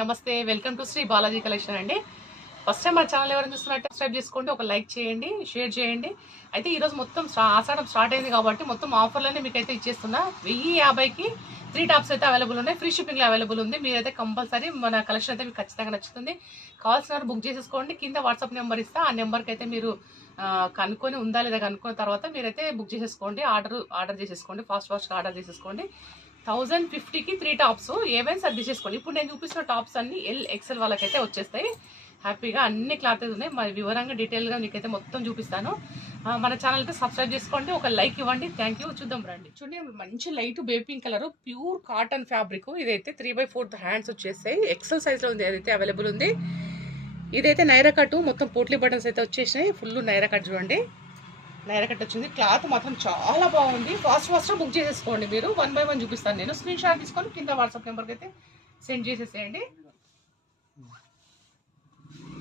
నమస్తే, welcome to Shri Balaji collection అండి. First time మా ఛానల్ ఎవరైనా చూస్తున్నట్టు సబ్స్క్రైబ్ చేసుకోండి, ఒక లైక్ చేయండి, షేర్ చేయండి. అయితే ఈరోజు మొత్తం ఆషాఢం స్టార్ట్ అయింది కాబట్టి మొత్తం ఆఫర్లోనే మీకైతే ఇచ్చేస్తున్నా. 1050కి 3 టాప్స్ అయితే అవైలబుల్ ఉన్నాయి. ఫ్రీ షిప్పింగ్లో అవైలబుల్ ఉంది. మీరైతే కంపల్సరీ మన కలెక్షన్ అయితే మీకు ఖచ్చితంగా నచ్చుతుంది. కావాల్సిన బుక్ చేసేసుకోండి. కింద వాట్సాప్ నెంబర్ ఇస్తా, ఆ నెంబర్కి అయితే మీరు కనుక్కొని ఉందా లేదా కనుక్కున్న తర్వాత మీరైతే బుక్ చేసేసుకోండి. ఆర్డర్ చేసేసుకోండి, ఫాస్ట్గా ఆర్డర్ చేసేసుకోండి. 1050కి 3 టాప్స్ ఏవైనా సర్ది చేసుకోండి. ఇప్పుడు నేను చూపిస్తున్న టాప్స్ అన్ని ఎక్సెల్ వాళ్ళకైతే వచ్చేస్తాయి. హ్యాపీగా అన్ని క్లాతెస్ ఉన్నాయి. మరి వివరంగా డీటెయిల్గా మీకైతే మొత్తం చూపిస్తాను. మన ఛానల్ అయితే సబ్స్క్రైబ్ చేసుకోండి, ఒక లైక్ ఇవ్వండి. Thank you. చూద్దాం రండి. చూడండి, మంచి light baby pink colour pure cotton fabric. ఇదైతే 3/4 హ్యాండ్స్ వచ్చేస్తాయి. ఎక్సెల్ సైజ్లో ఉంది, అదైతే అవైలబుల్ ఉంది. ఇదైతే నైరా కట్, మొత్తం పోట్లీ బటన్స్ అయితే వచ్చేసినాయి. ఫుల్ నైరా కట్ చూడండి, నైరా కట్ వచ్చింది. క్లాత్ మాత్రం చాలా బాగుంది. ఫాస్ట్గా బుక్ చేసేసుకోండి. మీరు 1 by 1 చూపిస్తాను నేను. స్క్రీన్ షాట్ తీసుకొని కింద వాట్సాప్ నెంబర్కి అయితే సెండ్ చేసేసేయండి.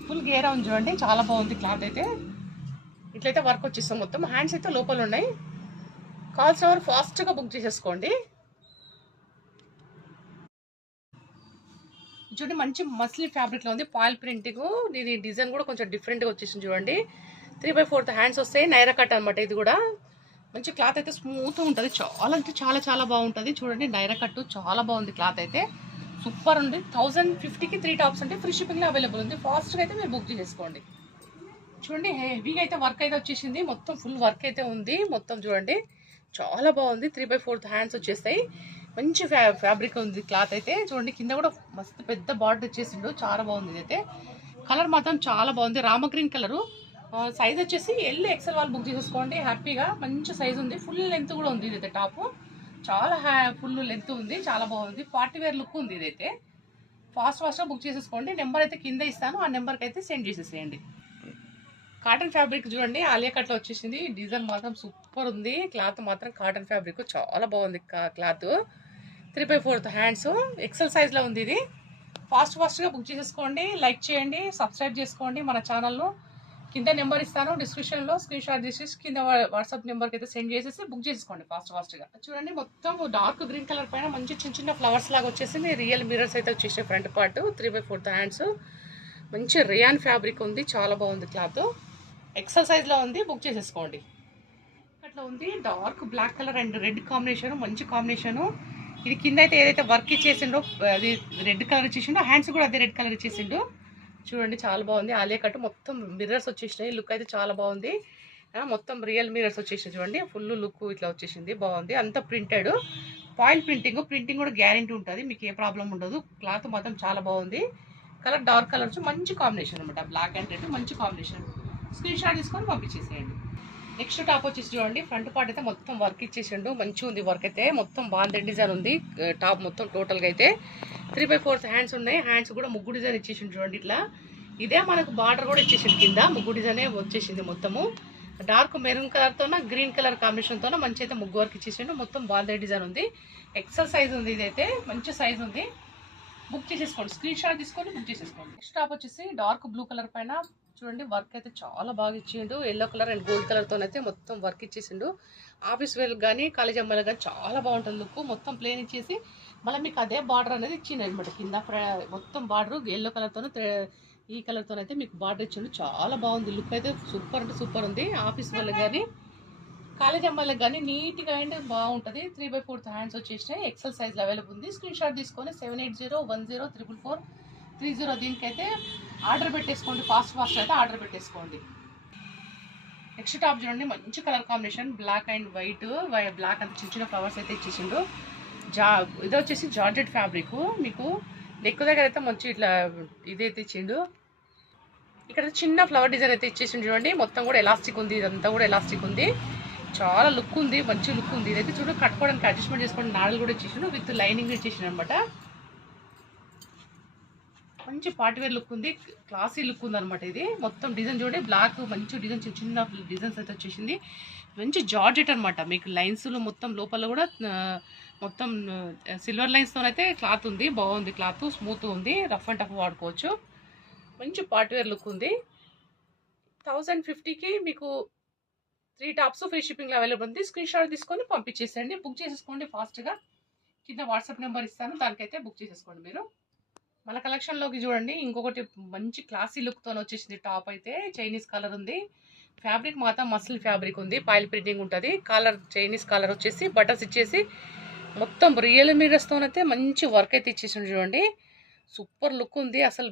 ఫుల్ గేరా ఉంది చూడండి, చాలా బాగుంది క్లాత్ అయితే. ఇట్లయితే వర్క్ వచ్చేస్తాం. మొత్తం హ్యాండ్స్ అయితే లోపల ఉన్నాయి. కావాల్సిన వారు ఫాస్ట్గా బుక్ చేసేసుకోండి. చూడండి, మంచి మస్లీ ఫ్యాబ్రిక్లో ఉంది, పాయిల్ ప్రింటింగ్. ఇది డిజైన్ కూడా కొంచెం డిఫరెంట్గా వచ్చేసింది చూడండి. 3/4 హ్యాండ్స్ వస్తాయి. నైరా కట్ అనమాట. ఇది కూడా మంచి క్లాత్ అయితే స్మూత్ ఉంటుంది. చాలా అంటే చాలా చాలా బాగుంటుంది. చూడండి, నైరా కట్ చాలా బాగుంది. క్లాత్ అయితే సూపర్ ఉంది. 1050కి 3 టాప్స్ అంటే ఫ్రీ షిప్పింగ్లో అవైలబుల్ ఉంది. ఫాస్ట్గా అయితే మీరు బుక్ చేసుకోండి. చూడండి, హెవీగా అయితే వర్క్ అయితే వచ్చేసింది. మొత్తం ఫుల్ వర్క్ అయితే ఉంది. మొత్తం చూడండి, చాలా బాగుంది. 3/4 హ్యాండ్స్ వచ్చేస్తాయి. మంచి ఫ్యాబ్రిక్ ఉంది. క్లాత్ అయితే చూడండి, కింద కూడా మస్తు పెద్ద బార్డర్ వచ్చేసిండు. చాలా బాగుంది. ఇదైతే కలర్ మాత్రం చాలా బాగుంది. Rama green colour. సైజ్ వచ్చేసి ఎక్సెల్ వాళ్ళు బుక్ చేసేసుకోండి. హ్యాపీగా మంచి సైజ్ ఉంది. ఫుల్ లెంత్ కూడా ఉంది. ఇదైతే టాపు చాలా ఫుల్ లెంత్ ఉంది, చాలా బాగుంది. పార్టీ వేర్ లుక్ ఉంది. ఇదైతే ఫాస్ట్గా బుక్ చేసేసుకోండి. నెంబర్ అయితే కింద ఇస్తాను, ఆ నెంబర్కి అయితే సెండ్ చేసేసేయండి. కాటన్ ఫ్యాబ్రిక్ చూడండి, ఆలియా కట్లో వచ్చేసింది. డిజైన్ మాత్రం సూపర్ ఉంది. క్లాత్ మాత్రం కాటన్ ఫ్యాబ్రిక్ చాలా బాగుంది. క్లాత్ 3/4 హ్యాండ్స్ ఎక్సెల్ సైజ్లో ఉంది. ఇది ఫాస్ట్గా బుక్ చేసేసుకోండి. లైక్ చేయండి, సబ్స్క్రైబ్ చేసుకోండి మన ఛానల్ను. కింద నెంబర్ ఇస్తాను డిస్క్రిప్షన్లో. స్క్రీన్ షాట్ తీసేసి కింద వాట్సాప్ నెంబర్కి అయితే సెండ్ చేసేసి బుక్ చేసుకోండి ఫాస్ట్గా. చూడండి, మొత్తం డార్క్ గ్రీన్ కలర్ పైన మంచి చిన్న ఫ్లవర్స్ లాగా వచ్చేసింది. రియల్ మిర్రర్స్ అయితే వచ్చేసాయి ఫ్రంట్ పార్ట్. 3/4 హ్యాండ్స్ మంచి రియాన్ ఫ్యాబ్రిక్ ఉంది. చాలా బాగుంది. క్లాత్ ఎక్సెల్ సైజ్లో ఉంది. బుక్ చేసేసుకోండి. అట్లా ఉంది. Dark black colour and red combination, మంచి కాంబినేషను. ఇది కింద అయితే ఏదైతే వర్క్ ఇచ్చేసిండో అది రెడ్ కలర్ ఇచ్చేసిండో, హ్యాండ్స్ కూడా అదే రెడ్ కలర్ ఇచ్చేసిండు. చూడండి, చాలా బాగుంది. ఆలియా కట్ మొత్తం మిర్రర్స్ వచ్చేసినాయి. లుక్ అయితే చాలా బాగుంది. మొత్తం రియల్ మిర్రర్స్ వచ్చేసి చూడండి, ఫుల్ లుక్ ఇట్లా వచ్చేసింది. బాగుంది. అంతా ప్రింటెడ్ పాయిల్ ప్రింటింగ్ కూడా గ్యారెంటీ ఉంటుంది, మీకు ఏ ప్రాబ్లం ఉండదు. క్లాత్ మాత్రం చాలా బాగుంది. కలర్ డార్క్ కలర్స్ మంచి కాంబినేషన్ అనమాట. బ్లాక్ అండ్ రెడ్ మంచి కాంబినేషన్. స్క్రీన్ షాట్ తీసుకొని పంపించేసేయండి. నెక్స్ట్ టాప్ వచ్చేసి చూడండి, ఫ్రంట్ పార్ట్ అయితే మొత్తం వర్క్ ఇచ్చేసిండు. మంచిగా ఉంది వర్క్ అయితే. మొత్తం బాందే డిజైన్ ఉంది టాప్ మొత్తం. టోటల్గా అయితే 3/4 హ్యాండ్స్ ఉన్నాయి. హ్యాండ్స్ కూడా ముగ్గు డిజైన్ ఇచ్చేసిండు చూడండి. ఇట్లా ఇదే మనకు బార్డర్ కూడా ఇచ్చేసిండు. కింద ముగ్గు డిజైనే వచ్చేసింది. మొత్తము డార్క్ మెరూన్ కలర్తోన గ్రీన్ కలర్ కాంబినేషన్తో మంచి అయితే ముగ్గు వర్క్ ఇచ్చేసిండు. మొత్తం బాందే డిజైన్ ఉంది. ఎక్సెల్ సైజ్ ఉంది. ఇదైతే మంచి సైజ్ ఉంది. బుక్ చేసేసుకోండి. స్క్రీన్ షాట్ తీసుకొని బుక్ చేసేసుకోండి. నెక్స్ట్ టాప్ వచ్చేసి డార్క్ బ్లూ కలర్ పైన చూడండి, వర్క్ అయితే చాలా బాగా ఇచ్చిండు. ఎల్లో కలర్ అండ్ గోల్డ్ కలర్తో అయితే మొత్తం వర్క్ ఇచ్చేసిండు. ఆఫీస్ వేర్కి కానీ కాలేజ్ అమ్మాయిలకు కానీ చాలా బాగుంటుంది లుక్. మొత్తం ప్లేన్ ఇచ్చేసి మళ్ళీ మీకు అదే బార్డర్ అనేది ఇచ్చిండు అనమాట. కింద మొత్తం బార్డర్ ఎల్లో కలర్తో ఈ కలర్తో అయితే మీకు బార్డర్ ఇచ్చిండు. చాలా బాగుంది. లుక్ అయితే సూపర్ అంటే సూపర్ ఉంది. ఆఫీస్ వాళ్ళకి కానీ కాలేజ్ అమ్మాయిలకు కానీ నీట్గా అండ్ బాగుంటుంది. 3/4 హ్యాండ్స్ వచ్చేసినాయి. ఎక్సెల్ సైజ్లో అవైలబుల్ ఉంది. స్క్రీన్ షాట్ తీసుకొని 7801044430 దీనికైతే ఆర్డర్ పెట్టేసుకోండి. ఫాస్ట్ అయితే ఆర్డర్ పెట్టేసుకోండి. నెక్స్ట్ టాప్ చూడండి, మంచి colour combination black and white. Black అంత చిన్న ఫ్లవర్స్ అయితే ఇచ్చేసిండు. ఇది వచ్చేసి జార్జెట్ ఫ్యాబ్రిక్. మీకు నెక్ దగ్గర అయితే మంచి ఇట్లా ఇదైతే ఇచ్చిండు. ఇక్కడ చిన్న ఫ్లవర్ డిజైన్ అయితే ఇచ్చేసిండు చూడండి. మొత్తం కూడా ఎలాస్టిక్ ఉంది. ఇదంతా కూడా ఎలాస్టిక్ ఉంది. చాలా లుక్ ఉంది, మంచి లుక్ ఉంది. ఇదైతే చూడండి, కట్టుకోవడానికి అడ్జస్ట్మెంట్ చేసుకోండి. నాడలు కూడా ఇచ్చేసిండు, విత్ లైనింగ్ ఇచ్చేసిండు అనమాట. మంచి పార్టీవేర్ లుక్ ఉంది. క్లాసీ లుక్ ఉంది అనమాట. ఇది మొత్తం డిజైన్ చూడండి, బ్లాక్ మంచి డిజైన్ చిన్న డిజైన్స్ అయితే వచ్చేసింది. మంచి జార్జెట్ అనమాట. మీకు లైన్స్లో మొత్తం లోపల కూడా మొత్తం సిల్వర్ లైన్స్తో అయితే క్లాత్ ఉంది. బాగుంది. క్లాత్ స్మూత్ ఉంది. రఫ్ అండ్ టఫ్ వాడుకోవచ్చు. మంచి పార్టీవేర్ లుక్ ఉంది. 1050కి మీకు 3 టాప్స్ ఫ్రీ షిప్పింగ్లో అవైలబుల్ ఉంది. స్క్రీన్ షాట్ తీసుకొని పంపించేసేయండి. బుక్ చేసేసుకోండి ఫాస్ట్గా. కింద వాట్సాప్ నెంబర్ ఇస్తాను, దానికైతే బుక్ చేసేసుకోండి మీరు. మన కలెక్షన్లోకి చూడండి, ఇంకొకటి మంచి క్లాసీ లుక్తో వచ్చేసింది. టాప్ అయితే చైనీస్ కలర్ ఉంది. ఫ్యాబ్రిక్ మాత్రం మస్లిన్ ఫ్యాబ్రిక్ ఉంది. పాయిల్ ప్రింటింగ్ ఉంటుంది. కాలర్ చైనీస్ కలర్ వచ్చేసి బటన్స్ ఇచ్చేసి మొత్తం రియల్ మిర్రర్స్తోనైతే మంచి వర్క్ అయితే ఇచ్చేసింది చూడండి. సూపర్ లుక్ ఉంది అసలు,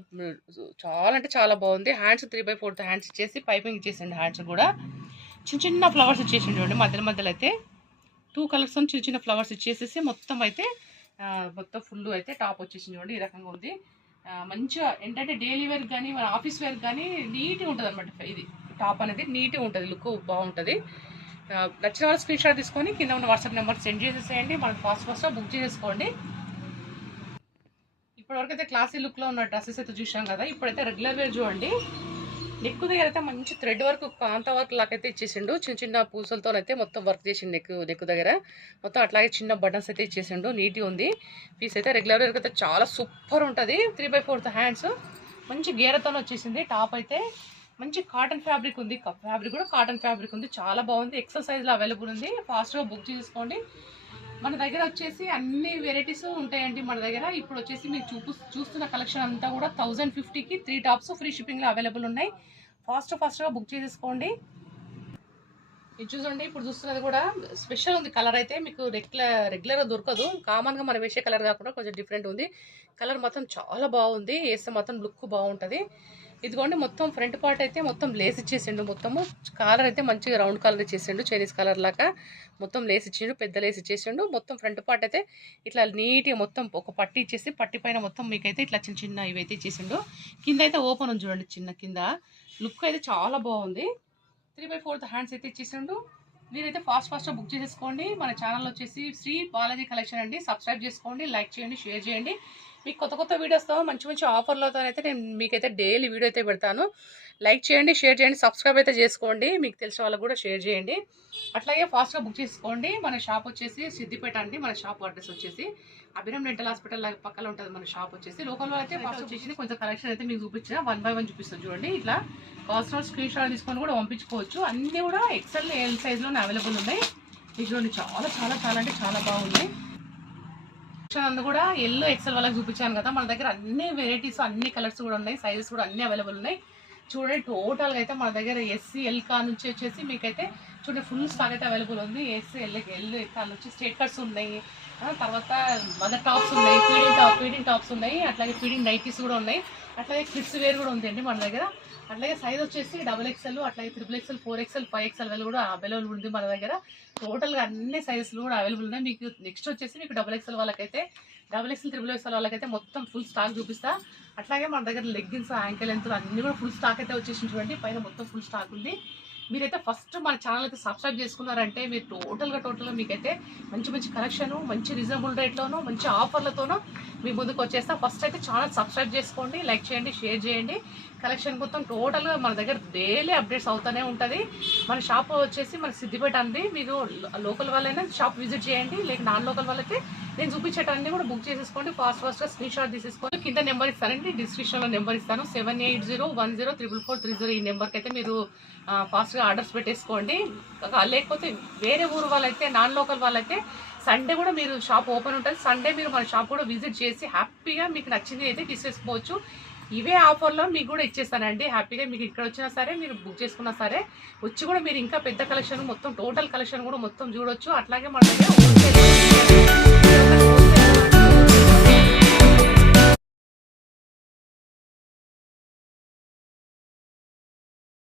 చాలా అంటే చాలా బాగుంది. హ్యాండ్స్ 3/4 హ్యాండ్స్ ఇచ్చేసి పైపింగ్ ఇచ్చేసిండి. హ్యాండ్స్ కూడా చిన్న చిన్న ఫ్లవర్స్ ఇచ్చేసిండి చూడండి. మధ్యలో అయితే 2 కలర్స్ చిన్న చిన్న ఫ్లవర్స్ ఇచ్చేసేసి మొత్తం అయితే మొత్తం ఫుల్ అయితే టాప్ వచ్చేసింది చూడండి. ఈ రకంగా ఉంది. మంచిగా ఏంటంటే డైలీ వేర్ కానీ మన ఆఫీస్ వేర్ కానీ నీట్గా ఉంటుంది అనమాట. ఇది టాప్ అనేది నీట్గా ఉంటుంది, లుక్ బాగుంటుంది. నచ్చిన వాళ్ళు స్క్రీన్ షాట్ తీసుకొని కింద ఉన్న వాట్సాప్ నెంబర్ సెండ్ చేసేసేయండి. మనం ఫాస్ట్గా బుక్ చేసేసుకోండి. ఇప్పటివరకు అయితే క్లాసీ లుక్లో ఉన్న డ్రెస్సెస్ అయితే చూసాం కదా. ఇప్పుడైతే రెగ్యులర్ వేర్ చూడండి. నెక్ దగ్గర అయితే మంచి థ్రెడ్ వర్క్, కాంత వర్క్ లాకైతే ఇచ్చేసిండు. చిన్న చిన్న పూసలతో అయితే మొత్తం వర్క్ చేసిండు. నెక్ దగ్గర మొత్తం అట్లాగే చిన్న బటన్స్ అయితే ఇచ్చేసిండు. నీట్గా ఉంది పీస్ అయితే. రెగ్యులర్ వేర్కి అయితే చాలా సూపర్ ఉంటుంది. 3/4 హ్యాండ్స్ మంచి గేరతో వచ్చేసింది. టాప్ అయితే మంచి కాటన్ ఫ్యాబ్రిక్ ఉంది. ఫ్యాబ్రిక్ కూడా కాటన్ ఫ్యాబ్రిక్ ఉంది, చాలా బాగుంది. ఎక్సెల్ సైజ్లో అవైలబుల్ ఉంది. ఫాస్ట్గా బుక్ చేసుకోండి. మన దగ్గర వచ్చేసి అన్ని వెరైటీస్ ఉంటాయండి మన దగ్గర. ఇప్పుడు వచ్చేసి మీరు చూస్తున్న కలెక్షన్ అంతా కూడా 1050కి 3 టాప్స్ ఫ్రీ షిప్పింగ్లో అవైలబుల్ ఉన్నాయి. ఫాస్ట్గా బుక్ చేసేసుకోండి. ఇది చూడండి, ఇప్పుడు చూస్తున్నది కూడా స్పెషల్ ఉంది. కలర్ అయితే మీకు రెగ్యులర్గా దొరకదు. కామన్గా మనం వేసే కలర్ కాకుండా కొంచెం డిఫరెంట్ ఉంది. కలర్ మాత్రం చాలా బాగుంది. వేస్తే మాత్రం లుక్ బాగుంటుంది. ఇదిగోండి, మొత్తం ఫ్రంట్ పార్ట్ అయితే మొత్తం లేస్ ఇచ్చేసిండు. మొత్తము కాలర్ అయితే మంచిగా రౌండ్ కాలర్ ఇచ్చేసిండు, చైనీస్ కలర్ లాగా మొత్తం లేస్ ఇచ్చిండు, పెద్ద లేస్ ఇచ్చేసిండు. మొత్తం ఫ్రంట్ పార్ట్ అయితే ఇట్లా నీట్గా మొత్తం ఒక పట్టి ఇచ్చేసి పట్టి పైన మొత్తం మీకైతే ఇట్లా చిన్న చిన్న ఇవైతే ఇచ్చేసిండు. కింద అయితే ఓపెన్ ఉంది చూడండి, చిన్న కింద లుక్ అయితే చాలా బాగుంది. 3/4 హ్యాండ్స్ అయితే ఇచ్చేసిండు. మీరైతే ఫాస్ట్గా బుక్ చేసేసుకోండి. మన ఛానల్ వచ్చేసి శ్రీ బాలాజీ కలెక్షన్ అండి. సబ్స్క్రైబ్ చేసుకోండి, లైక్ చేయండి, షేర్ చేయండి. మీకు కొత్త వీడియోస్తో మంచి ఆఫర్లతో అయితే నేను మీకైతే డైలీ వీడియో అయితే పెడతాను. లైక్ చేయండి, షేర్ చేయండి, సబ్స్క్రైబ్ అయితే చేసుకోండి. మీకు తెలిసిన వాళ్ళకు కూడా షేర్ చేయండి. అట్లాగే ఫాస్ట్గా బుక్ చేసుకోండి. మన షాప్ వచ్చేసి సిద్దిపేట అండి. మన షాప్ అడ్రస్ వచ్చేసి అభిరామ్ డెంటల్ హాస్పిటల్ పక్కన ఉంటుంది మన షాప్ వచ్చేసి. లోకల్లో అయితే ఫాస్ట్ వచ్చేసి కొంచెం కలెక్షన్ అయితే మీకు చూపించిన 1 by 1 చూపిస్తాను చూడండి. ఇట్లా కాస్ట్ స్క్రీన్ షాట్ తీసుకొని కూడా పంపించుకోవచ్చు. అన్నీ కూడా ఎక్సెల్ ఎల్ సైజ్లోనే అవైలబుల్ ఉన్నాయి. ఇటువంటి చాలా అంటే చాలా బాగున్నాయి. అందు కూడా ఎల్లో ఎక్సెల్ వాళ్ళకి చూపించాను కదా. మన దగ్గర అన్ని వెరైటీస్, అన్ని కలర్స్ కూడా ఉన్నాయి. సైజెస్ కూడా అన్ని అవైలబుల్ ఉన్నాయి. చూడండి, టోటల్గా అయితే మన దగ్గర ఎస్సీ ఎల్ కా నుంచి వచ్చేసి మీకైతే చూడండి ఫుల్ స్టాక్ అయితే అవైలబుల్ ఉంది. ఎస్సీ ఎల్ కాల్ వచ్చి స్ట్రేట్ కట్స్ ఉన్నాయి. తర్వాత మదర్ టాప్స్ ఉన్నాయి, ఫీడింగ్ టాప్స్ ఉన్నాయి. అట్లాగే ఫీడింగ్ నైటీస్ కూడా ఉన్నాయి. అట్లాగే కిడ్స్ వేర్ కూడా ఉంది అండి మన దగ్గర. అట్లాగే సైజ్ వచ్చేసి XXL, అట్లాగే XXL, 4XL, 5XL కూడా అవైలబుల్ ఉంది మన దగ్గర. టోటల్గా అన్ని సైజెస్లు కూడా అవైలబుల్ ఉన్నాయి. మీకు నెక్స్ట్ వచ్చేసి మీకు XXL వాళ్ళకైతే, XXL, XXL వాళ్ళకైతే మొత్తం ఫుల్ స్టాక్ చూపిస్తా. అట్లాగే మన దగ్గర లెగ్గిన్స్, యాంకిల్ లెంత్ అన్ని కూడా ఫుల్ స్టాక్ అయితే వచ్చేసి చూడండి. పైన మొత్తం ఫుల్ స్టాక్ ఉంది. మీరైతే ఫస్ట్ మన ఛానల్ అయితే సబ్స్క్రైబ్ చేసుకున్నారంటే మీరు టోటల్గా మీకైతే మంచి కలెక్షన్, మంచి రీజనబుల్ రేట్లోనూ, మంచి ఆఫర్లతోనూ మీ ముందుకు వచ్చేస్తా. ఫస్ట్ అయితే ఛానల్ సబ్స్క్రైబ్ చేసుకోండి, లైక్ చేయండి, షేర్ చేయండి. కలెక్షన్ మొత్తం టోటల్గా మన దగ్గర డైలీ అప్డేట్స్ అవుతూనే ఉంటుంది. మన షాప్ వచ్చేసి మన సిద్దిపేట అండి. మీరు లోకల్ వాళ్ళైనా షాప్ విజిట్ చేయండి, లేక నాన్ లోకల్ వాళ్ళైతే నేను చూపించేటన్నీ కూడా బుక్ చేసేసుకోండి. ఫాస్ట్గా స్క్రీన్ షాట్ తీసేసుకోండి. కింద నెంబర్ ఇస్తానండి, డిస్క్రిప్షన్లో నెంబర్ ఇస్తాను. 7801044430 ఈ నెంబర్కి అయితే మీరు ఫాస్ట్గా ఆర్డర్స్ పెట్టేసుకోండి. లేకపోతే వేరే ఊరు వాళ్ళైతే, నాన్ లోకల్ వాళ్ళైతే సండే కూడా మీరు షాప్ ఓపెన్ ఉంటుంది. సండే మీరు మన షాప్ కూడా విజిట్ చేసి హ్యాపీగా మీకు నచ్చింది అయితే తీసేసుకోవచ్చు. ఇవే ఆఫర్లో మీకు కూడా ఇచ్చేస్తానండి. హ్యాపీగా మీకు ఇక్కడ వచ్చినా సరే, మీరు బుక్ చేసుకున్నా సరే వచ్చి కూడా మీరు ఇంకా పెద్ద కలెక్షన్ మొత్తం టోటల్ కలెక్షన్ కూడా మొత్తం చూడొచ్చు. అట్లాగే మన దగ్గర